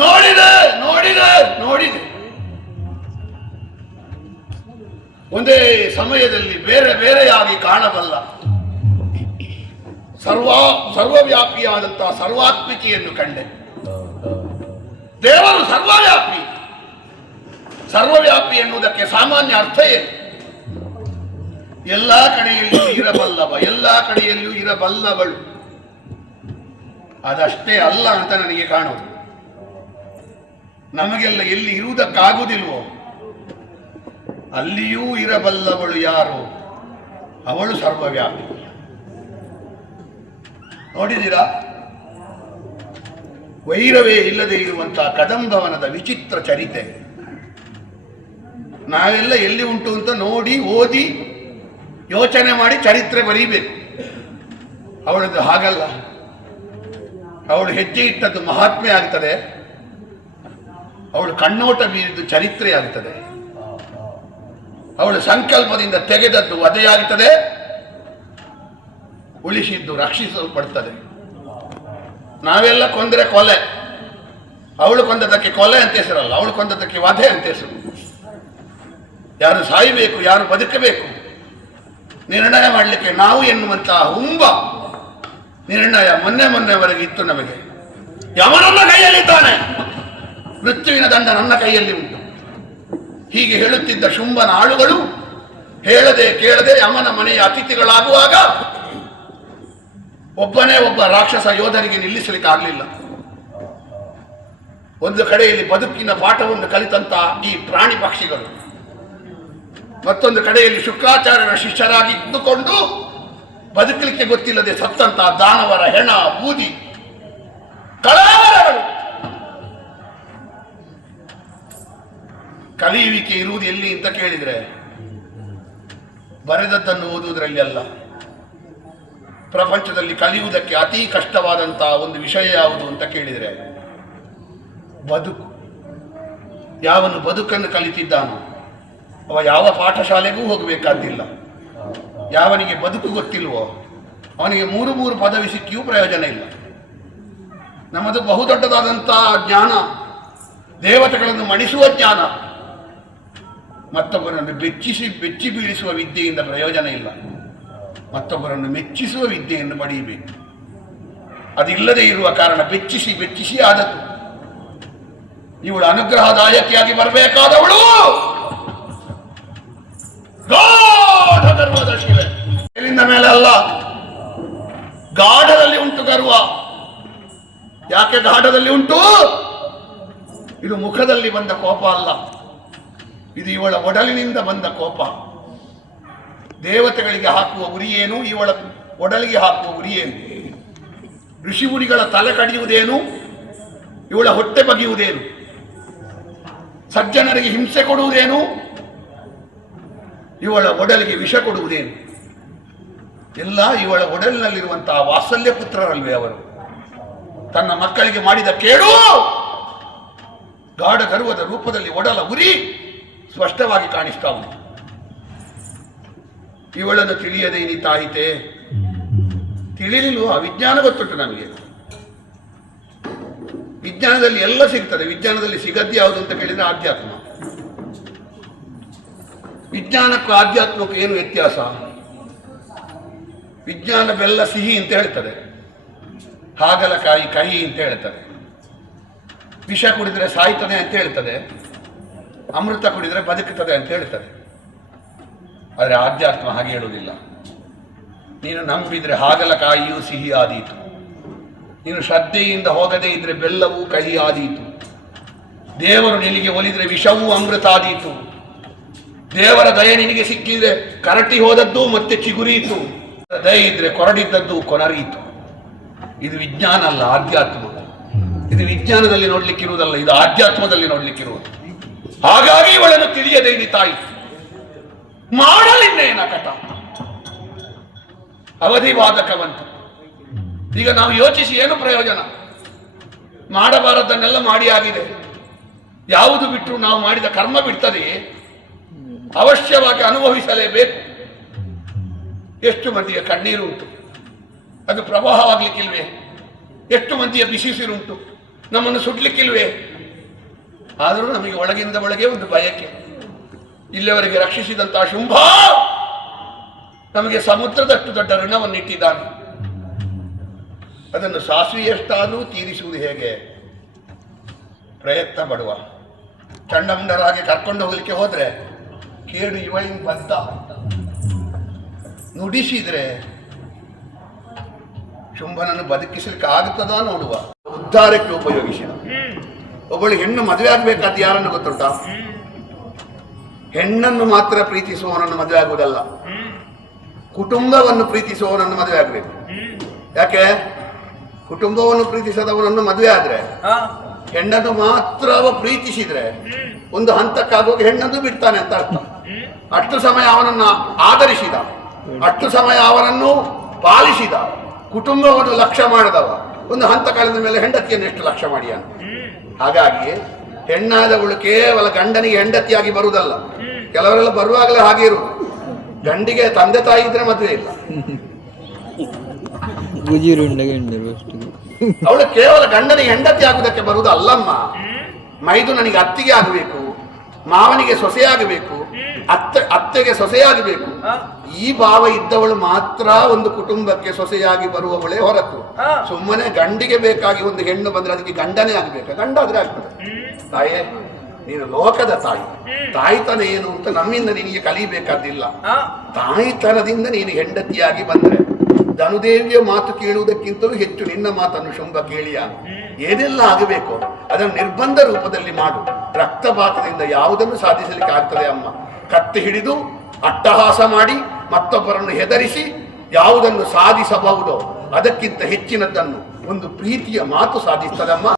ನೋಡಿದೆ ನೋಡಿದೆ ನೋಡಿದೆ. ಒಂದೇ ಸಮಯದಲ್ಲಿ ಬೇರೆ ಬೇರೆಯಾಗಿ ಕಾಣಬಲ್ಲ ಸರ್ವವ್ಯಾಪಿಯಾದಂತಹ ಸರ್ವಾತ್ಮಿಕೆಯನ್ನು ಕಂಡೆ. ದೇವರು ಸರ್ವವ್ಯಾಪಿ. ಸರ್ವವ್ಯಾಪಿ ಎನ್ನುವುದಕ್ಕೆ ಸಾಮಾನ್ಯ ಅರ್ಥ ಏನು? ಎಲ್ಲಾ ಕಡೆಯಲ್ಲಿಯೂ ಇರಬಲ್ಲವ, ಎಲ್ಲಾ ಕಡೆಯಲ್ಲಿಯೂ ಇರಬಲ್ಲವಳು. ಅದಷ್ಟೇ ಅಲ್ಲ ಅಂತ ನನಗೆ ಕಾಣುವುದು. ನಮಗೆಲ್ಲ ಎಲ್ಲಿ ಇರುವುದಕ್ಕಾಗುವುದಿಲ್ವೋ ಅಲ್ಲಿಯೂ ಇರಬಲ್ಲವಳು ಯಾರು? ಅವಳು ಸರ್ವವ್ಯಾಪಿ. ನೋಡಿದ್ದೀರಾ? ವೈರವೇ ಇಲ್ಲದೆ ಇರುವಂತಹ ಕದಂಬವನದ ವಿಚಿತ್ರ ಚರಿತೆ ನಾವೆಲ್ಲ ಎಲ್ಲಿ ಉಂಟು ಅಂತ ನೋಡಿ ಓದಿ ಯೋಚನೆ ಮಾಡಿ ಚರಿತ್ರೆ ಬರೀಬೇಕು. ಅವಳದು ಹಾಗಲ್ಲ. ಅವಳು ಹೆಜ್ಜೆ ಇಟ್ಟದ್ದು ಮಹಾತ್ಮೆ ಆಗ್ತದೆ, ಅವಳು ಕಣ್ಣೋಟ ಬೀರಿದ್ದು ಚರಿತ್ರೆ ಆಗ್ತದೆ, ಅವಳು ಸಂಕಲ್ಪದಿಂದ ತೆಗೆದದ್ದು ವಧೆಯಾಗುತ್ತದೆ, ಉಳಿಸಿದ್ದು ರಕ್ಷಿಸಲ್ಪಡ್ತದೆ. ನಾವೆಲ್ಲ ಕೊಂದರೆ ಕೊಲೆ, ಅವಳು ಕೊಂದದಕ್ಕೆ ಕೊಲೆ ಅಂತ ಹೆಸರಲ್ಲ, ಅವಳು ಕೊಂದದಕ್ಕೆ ವಧೆ ಅಂತ ಹೆಸರು. ಯಾರು ಸಾಯಬೇಕು, ಯಾರು ಬದುಕಬೇಕು ನಿರ್ಣಯ ಮಾಡಲಿಕ್ಕೆ ನಾವು ಎನ್ನುವಂತಹ ಹುಂಬ ನಿರ್ಣಯ ಮೊನ್ನೆವರೆಗೆ ಇತ್ತು ನಮಗೆ. ಯಮನನ್ನ ಕೈಯಲ್ಲಿದ್ದಾನೆ, ಮೃತ್ಯುವಿನ ದಂಡ ನನ್ನ ಕೈಯಲ್ಲಿ ಉಂಟು. ಹೀಗೆ ಹೇಳುತ್ತಿದ್ದ ಶುಂಭನ ಆಳುಗಳು ಹೇಳದೆ ಕೇಳದೆ ಯಮನ ಮನೆಯ ಅತಿಥಿಗಳಾಗುವಾಗ ಒಬ್ಬನೇ ಒಬ್ಬ ರಾಕ್ಷಸ ಯೋಧನಿಗೆ ನಿಲ್ಲಿಸಲಿಕ್ಕೆ ಆಗಲಿಲ್ಲ. ಒಂದು ಕಡೆಯಲ್ಲಿ ಬದುಕಿನ ಪಾಠವನ್ನು ಕಲಿತಂತಹ ಈ ಪ್ರಾಣಿ ಪಕ್ಷಿಗಳು, ಮತ್ತೊಂದು ಕಡೆಯಲ್ಲಿ ಶುಕ್ರಾಚಾರ್ಯರ ಶಿಷ್ಯರಾಗಿ ಇದ್ದುಕೊಂಡು ಬದುಕಲಿಕ್ಕೆ ಗೊತ್ತಿಲ್ಲದೆ ಸತ್ತಂತಹ ದಾನವರ ಹೆಣ ಬೂದಿ ಕಳಾವರಗಳು. ಕಲಿಯುವಿಕೆ ಇರುವುದು ಎಲ್ಲಿ ಅಂತ ಕೇಳಿದ್ರೆ ಬರೆದದ್ದನ್ನು ಓದುವುದರಲ್ಲಿ ಅಲ್ಲ. ಪ್ರಪಂಚದಲ್ಲಿ ಕಲಿಯುವುದಕ್ಕೆ ಅತಿ ಕಷ್ಟವಾದಂತಹ ಒಂದು ವಿಷಯ ಯಾವುದು ಅಂತ ಕೇಳಿದರೆ ಬದುಕು. ಯಾವನು ಬದುಕನ್ನು ಕಲಿತಿದ್ದಾನೋ ಅವ ಯಾವ ಪಾಠಶಾಲೆಗೂ ಹೋಗಬೇಕಾದ್ದಿಲ್ಲ. ಯಾವನಿಗೆ ಬದುಕು ಗೊತ್ತಿಲ್ವೋ ಅವನಿಗೆ ಮೂರು ಪದವಿ ಸಿಕ್ಕಿಯೂ ಪ್ರಯೋಜನ ಇಲ್ಲ. ನಮ್ಮದು ಬಹುದೊಡ್ಡದಾದಂತಹ ಜ್ಞಾನ, ದೇವತೆಗಳನ್ನು ಮಣಿಸುವ ಜ್ಞಾನ. ಮತ್ತೊಬ್ಬರನ್ನು ಬೆಚ್ಚಿ ಬೀಳಿಸುವ ವಿದ್ಯೆಯಿಂದ ಪ್ರಯೋಜನ ಇಲ್ಲ. ಮತ್ತೊಬ್ಬರನ್ನು ಮೆಚ್ಚಿಸುವ ವಿದ್ಯೆಯನ್ನು ಪಡೆಯಬೇಕು. ಅದಿಲ್ಲದೆ ಇರುವ ಕಾರಣ ಬೆಚ್ಚಿಸಿ ಆದದ್ದು. ಇವಳು ಅನುಗ್ರಹದಾಯಕಿಯಾಗಿ ಬರಬೇಕಾದವಳು ಗಾಢ ಗರ್ವದ ಶಿಲೆ. ಮೇಲಿಂದ ಮೇಲೆ ಅಲ್ಲ, ಗಾಢದಲ್ಲಿ ಉಂಟು ಗರ್ವ. ಯಾಕೆ ಗಾಢದಲ್ಲಿ ಉಂಟು? ಇದು ಮುಖದಲ್ಲಿ ಬಂದ ಕೋಪ ಅಲ್ಲ, ಇದು ಇವಳ ಒಡಲಿನಿಂದ ಬಂದ ಕೋಪ. ದೇವತೆಗಳಿಗೆ ಹಾಕುವ ಉರಿಯೇನು, ಇವಳ ಒಡಲಿಗೆ ಹಾಕುವ ಉರಿಯೇನು? ಋಷಿಮುನಿಗಳ ತಲೆ ಕಡಿಯುವುದೇನು, ಇವಳ ಹೊಟ್ಟೆ ಬಗೆಯುವುದೇನು? ಸಜ್ಜನರಿಗೆ ಹಿಂಸೆ ಕೊಡುವುದೇನು, ಇವಳ ಒಡಲಿಗೆ ವಿಷ ಕೊಡುವುದೇನು? ಎಲ್ಲ ಇವಳ ಒಡಲಿನಲ್ಲಿರುವಂತಹ ವಾತ್ಸಲ್ಯ ಪುತ್ರರಲ್ವೇ ಅವರು. ತನ್ನ ಮಕ್ಕಳಿಗೆ ಮಾಡಿದ ಕೇಡು ಗಾಢ ಗರ್ವದ ರೂಪದಲ್ಲಿ ಒಡಲ ಉರಿ ಸ್ಪಷ್ಟವಾಗಿ ಕಾಣಿಸ್ತಾ ಉಂಟು. ಇವಳನ್ನು ತಿಳಿಯದೆ ಇನಿತಾಯಿತೆ. ತಿಳಿಲಿಲ್ವ? ವಿಜ್ಞಾನ ಗೊತ್ತುಂಟು ನಮಗೆ. ವಿಜ್ಞಾನದಲ್ಲಿ ಎಲ್ಲ ಸಿಗ್ತದೆ. ವಿಜ್ಞಾನದಲ್ಲಿ ಸಿಗದ್ದು ಯಾವುದು ಅಂತ ಕೇಳಿದ್ರೆ ಆಧ್ಯಾತ್ಮ. ವಿಜ್ಞಾನಕ್ಕೂ ಆಧ್ಯಾತ್ಮಕ್ಕೂ ಏನು ವ್ಯತ್ಯಾಸ? ವಿಜ್ಞಾನ ಬೆಲ್ಲ ಸಿಹಿ ಅಂತ ಹೇಳ್ತದೆ, ಹಾಗಲಕಾಯಿ ಕಹಿ ಅಂತ ಹೇಳ್ತದೆ. ವಿಷ ಕುಡಿದ್ರೆ ಸಾಯ್ತದೆ ಅಂತ ಹೇಳ್ತದೆ, ಅಮೃತ ಕುಡಿದ್ರೆ ಬದುಕುತ್ತದೆ ಅಂತ ಹೇಳ್ತದೆ. ಆದರೆ ಆಧ್ಯಾತ್ಮ ಹಾಗೆ ಹೇಳುವುದಿಲ್ಲ. ನೀನು ನಂಬಿದ್ರೆ ಹಾಗಲಕಾಯಿಯೂ ಸಿಹಿ ಆದೀತು, ನೀನು ಶ್ರದ್ಧೆಯಿಂದ ಹೋಗದೇ ಇದ್ರೆ ಬೆಲ್ಲವೂ ಕಹಿ ಆದೀತು, ದೇವರು ನಿನಗೆ ಒಲಿದ್ರೆ ವಿಷವೂ ಅಮೃತ ಆದೀತು, ದೇವರ ದಯೆ ನಿನಗೆ ಸಿಕ್ಕಿದ್ರೆ ಕರಟಿ ಹೋದದ್ದು ಮತ್ತೆ ಚಿಗುರೀತು, ದಯೆ ಇದ್ರೆ ಕೊರಡಿದ್ದದ್ದು ಕೊನರೀತು. ಇದು ವಿಜ್ಞಾನ ಅಲ್ಲ, ಆಧ್ಯಾತ್ಮ. ಇದು ವಿಜ್ಞಾನದಲ್ಲಿ ನೋಡ್ಲಿಕ್ಕಿರುವುದಲ್ಲ, ಇದು ಆಧ್ಯಾತ್ಮದಲ್ಲಿ ನೋಡ್ಲಿಕ್ಕಿರುವುದು. ಹಾಗಾಗಿ ಇವಳನ್ನು ತಿಳಿಯದೆ ತಾಯಿತು. ಮಾಡಲಿನ್ನೇನ ಕಟ ಅವಧಿವಾದಕವಂತು. ಈಗ ನಾವು ಯೋಚಿಸಿ ಏನು ಪ್ರಯೋಜನ? ಮಾಡಬಾರದನ್ನೆಲ್ಲ ಮಾಡಿ ಆಗಿದೆ. ಯಾವುದು ಬಿಟ್ಟರು ನಾವು ಮಾಡಿದ ಕರ್ಮ ಬಿಡ್ತದೆ, ಅವಶ್ಯವಾಗಿ ಅನುಭವಿಸಲೇಬೇಕು. ಎಷ್ಟು ಮಂದಿಯ ಕಣ್ಣೀರು ಉಂಟು, ಅದು ಪ್ರವಾಹವಾಗ್ಲಿಕ್ಕಿಲ್ವೇ? ಎಷ್ಟು ಮಂದಿಯ ಬಿಸಿಸಿರುಂಟು, ನಮ್ಮನ್ನು ಸುಡ್ಲಿಕ್ಕಿಲ್ವೇ? ಆದರೂ ನಮಗೆ ಒಳಗಿಂದ ಒಳಗೆ ಒಂದು ಬಯಕೆ. ಇಲ್ಲಿಯವರೆಗೆ ರಕ್ಷಿಸಿದಂತಹ ಶುಂಭ ನಮಗೆ ಸಮುದ್ರದಷ್ಟು ದೊಡ್ಡ ಋಣವನ್ನು ಇಟ್ಟಿದ್ದಾನೆ. ಅದನ್ನು ಸಾಸಿವೆಯಷ್ಟಾದರೂ ತೀರಿಸುವುದು ಹೇಗೆ? ಪ್ರಯತ್ನ ಪಡುವ. ಚಂಡಮುಂಡರಾಗಿ ಕರ್ಕೊಂಡು ಹೋಗ್ಲಿಕ್ಕೆ ಹೋದ್ರೆ ಕೇಡು ಇವಳಿಂದ ಬಂದ ನುಡಿಸಿದ್ರೆ ಶುಂಭನನ್ನು ಬದುಕಿಸಲಿಕ್ಕೆ ಆಗುತ್ತದ ನೋಡುವ. ಉದ್ಧಾರಕ್ಕೆ ಉಪಯೋಗಿಸಿದ. ಒಬ್ಬಳು ಹೆಣ್ಣು ಮದುವೆ ಆಗ್ಬೇಕಾದ ಯಾರನ್ನು ಗೊತ್ತುಂಟ? ಹೆಣ್ಣನ್ನು ಮಾತ್ರ ಪ್ರೀತಿಸುವವನನ್ನು ಮದುವೆ ಆಗುವುದಲ್ಲ, ಕುಟುಂಬವನ್ನು ಪ್ರೀತಿಸುವವನನ್ನು ಮದುವೆ ಆಗಬೇಕು. ಯಾಕೆ? ಕುಟುಂಬವನ್ನು ಪ್ರೀತಿಸದವನನ್ನು ಮದುವೆ ಆದ್ರೆ ಹೆಣ್ಣನ್ನು ಮಾತ್ರ ಅವ ಪ್ರೀತಿಸಿದ್ರೆ ಒಂದು ಹಂತಕ್ಕಾಗುವಾಗ ಹೆಣ್ಣನ್ನು ಬಿಡ್ತಾನೆ ಅಂತ ಅರ್ಥ. ಅಷ್ಟು ಸಮಯ ಅವನನ್ನು ಆದರಿಸಿದ, ಅಷ್ಟು ಸಮಯ ಅವನನ್ನು ಪಾಲಿಸಿದ, ಕುಟುಂಬವನ್ನು ಲಕ್ಷ್ಯ ಮಾಡದವ ಒಂದು ಹಂತ ಕಾಲದ ಮೇಲೆ ಹೆಂಡತಿಯನ್ನು ಎಷ್ಟು ಲಕ್ಷ್ಯ ಮಾಡಿಯ. ಹಾಗಾಗಿ ಹೆಣ್ಣಾದವಳು ಕೇವಲ ಗಂಡನಿಗೆ ಹೆಂಡತಿಯಾಗಿ ಬರುವುದಲ್ಲ. ಕೆಲವರೆಲ್ಲ ಬರುವಾಗಲೇ ಹಾಗೆ ಇರುವುದು. ಗಂಡಿಗೆ ತಂದೆ ತಾಯಿ ಇದ್ರೆ ಮದುವೆ ಇಲ್ಲ. ಅವಳು ಕೇವಲ ಗಂಡನಿಗೆ ಹೆಂಡತಿ ಆಗುವುದಕ್ಕೆ ಬರುವುದು ಅಲ್ಲಮ್ಮ. ಮೈದು ನನಗೆ ಅತ್ತಿಗೆ ಆಗಬೇಕು, ಮಾವನಿಗೆ ಸೊಸೆಯಾಗಬೇಕು, ಅತ್ತೆಗೆ ಸೊಸೆಯಾಗಬೇಕು. ಈ ಭಾವ ಇದ್ದವಳು ಮಾತ್ರ ಒಂದು ಕುಟುಂಬಕ್ಕೆ ಸೊಸೆಯಾಗಿ ಬರುವವಳೇ ಹೊರತು ಸುಮ್ಮನೆ ಗಂಡಿಗೆ ಬೇಕಾಗಿ ಒಂದು ಹೆಣ್ಣು ಬಂದ್ರೆ ಅದಕ್ಕೆ ಗಂಡನೇ ಆಗಬೇಕು. ಗಂಡ ಆದ್ರೆ ಆಗ್ತದೆ. ತಾಯೇ, ನೀನು ಲೋಕದ ತಾಯಿ. ತಾಯ್ತನ ಏನು ಅಂತ ನಮ್ಮಿಂದ ನಿನಗೆ ಕಲಿಬೇಕಾದಿಲ್ಲ. ತಾಯ್ತನದಿಂದ ನೀನು ಹೆಂಡತಿಯಾಗಿ ಬಂದ್ರೆ ಧನುದೇವಿಯ ಮಾತು ಕೇಳುವುದಕ್ಕಿಂತಲೂ ಹೆಚ್ಚು ನಿನ್ನ ಮಾತನ್ನು ಶುಂಭ ಕೇಳಿಯ. ಏನೆಲ್ಲ ಆಗಬೇಕು ಅದನ್ನು ನಿರ್ಬಂಧ ರೂಪದಲ್ಲಿ ಮಾಡು. ರಕ್ತಪಾತದಿಂದ ಯಾವುದನ್ನು ಸಾಧಿಸಲಿಕ್ಕೆ ಆಗ್ತದೆ ಅಮ್ಮ. ಕತ್ತಿ ಹಿಡಿದು ಅಟ್ಟಹಾಸ ಮಾಡಿ ಮತ್ತೊಬ್ಬರನ್ನು ಹೆದರಿಸಿ ಯಾವುದನ್ನು ಸಾಧಿಸಬಹುದೋ ಅದಕ್ಕಿಂತ ಹೆಚ್ಚಿನದನ್ನು ಒಂದು ಪ್ರೀತಿಯ ಮಾತು ಸಾಧಿಸ್ತದಮ್ಮ.